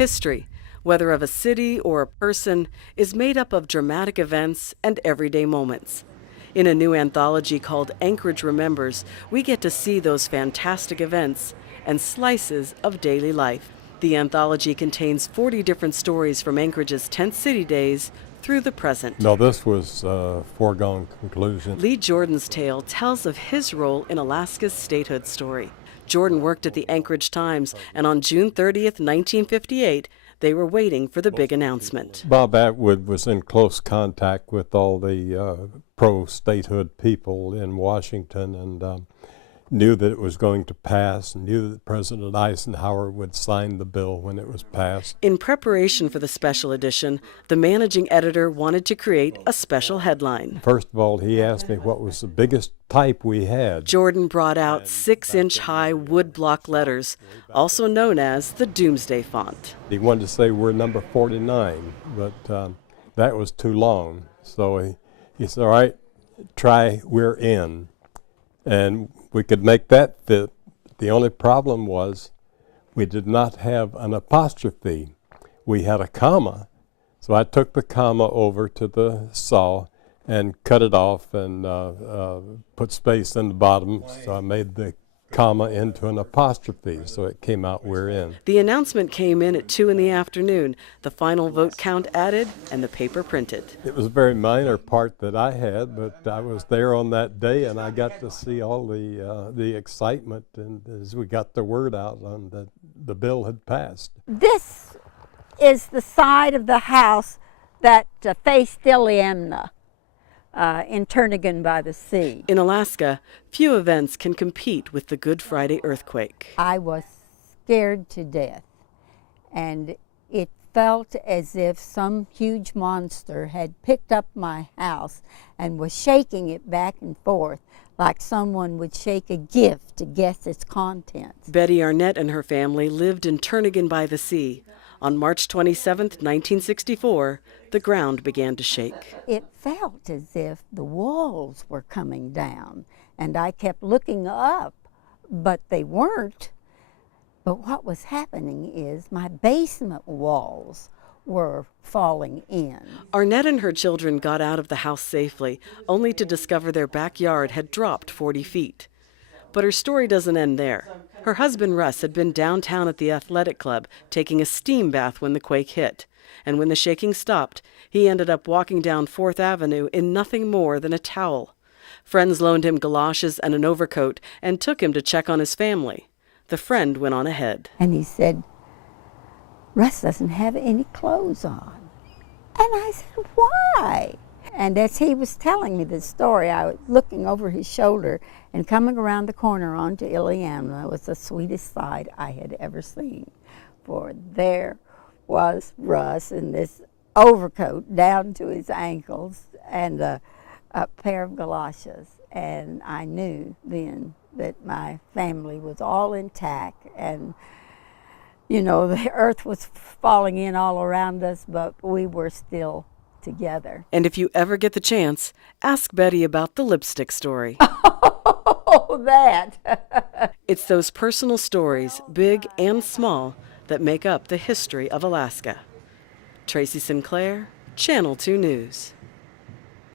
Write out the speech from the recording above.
History, whether of a city or a person, is made up of dramatic events and everyday moments. In a new anthology called Anchorage Remembers, we get to see those fantastic events and slices of daily life. The anthology contains 40 different stories from Anchorage's tent city days through the present. No, this was a foregone conclusion. Lee Jordan's tale tells of his role in Alaska's statehood story. Jordan worked at the Anchorage Times, and on June 30th, 1958, they were waiting for the big announcement. Bob Atwood was in close contact with all the pro-statehood people in Washington and knew that it was going to pass, and knew that President Eisenhower would sign the bill when it was passed. In preparation for the special edition, the managing editor wanted to create a special headline. First of all, he asked me what was the biggest type we had. Jordan brought out 6-inch-high woodblock letters, also known as the Doomsday font. He wanted to say we're number 49, but that was too long. So he said, all right, try we're in. And we could make that fit. The only problem was we did not have an apostrophe. We had a comma. So I took the comma over to the saw and cut it off and put space in the bottom. So I made the comma into an apostrophe, so it came out we're in. The announcement came in at 2 in the afternoon, the final vote count added, and the paper printed. It was a very minor part that I had, but I was there on that day, and I got to see all the excitement, and as we got the word out on that the bill had passed. This is the side of the house that faced Iliamna. In Turnagain by the sea. In Alaska, few events can compete with the Good Friday earthquake. I was scared to death, and it felt as if some huge monster had picked up my house and was shaking it back and forth like someone would shake a gift to guess its contents. Betty Arnett and her family lived in Turnagain by the sea. On March 27, 1964, the ground began to shake. It felt as if the walls were coming down, and I kept looking up, but they weren't. But what was happening is my basement walls were falling in. Arnett and her children got out of the house safely, only to discover their backyard had dropped 40 feet. But her story doesn't end there. Her husband, Russ, had been downtown at the athletic club taking a steam bath when the quake hit. And when the shaking stopped, he ended up walking down 4th Avenue in nothing more than a towel. Friends loaned him galoshes and an overcoat and took him to check on his family. The friend went on ahead. And he said, Russ doesn't have any clothes on. And I said, why? And as he was telling me this story, I was looking over his shoulder, and coming around the corner onto Iliamna was the sweetest sight I had ever seen. For there was Russ in this overcoat down to his ankles and a pair of galoshes. And I knew then that my family was all intact, and you know, the earth was falling in all around us, but we were still together. And if you ever get the chance, ask Betty about the lipstick story. Oh, that! It's those personal stories, big and small, that make up the history of Alaska. Tracy Sinclaire, Channel 2 News.